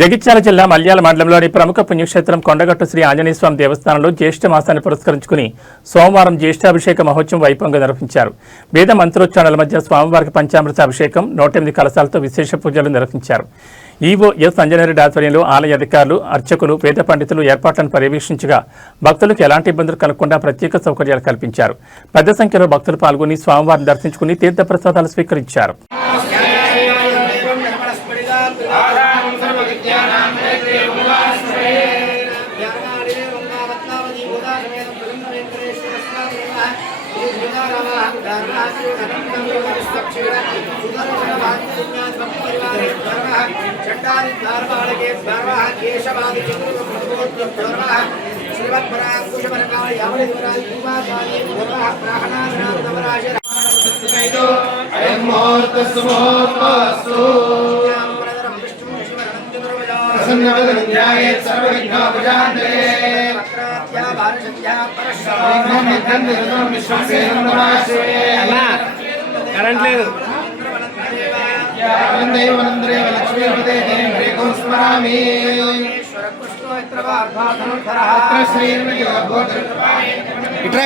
జగిత్యాల జిల్లా మల్యాల మండలంలోని ప్రముఖ పుణ్యక్షేత్రం కొండగట్టు శ్రీ ఆంజనేయ స్వామి దేవస్థానంలో జ్యేష్ఠ మాసాన్ని పురస్కరించుకుని సోమవారం జ్యేష్ఠాభిషేక మహోత్సవం వైభవంగా నిర్వహించారు. వేద మంత్రోచ్చారణల మధ్య స్వామివారికి పంచామృత అభిషేకం 108 కలశాలతో విశేష పూజలు నిర్వహించారు. ఈవో ఎస్ అంజనేయుడి ఆధ్వర్యంలో ఆలయ అధికారులు, అర్చకులు, వేద పండితులు ఏర్పాట్లను పర్యవేక్షించగా భక్తులకు ఎలాంటి ఇబ్బందులు కలగకుండా ప్రత్యేక సౌకర్యాలు కల్పించారు. పెద్ద సంఖ్యలో భక్తులు పాల్గొని స్వామివారిని దర్శించుకుని తీర్థప్రసాదాలు స్వీకరించారు. కరెంట్ లేదు. ఇట్రా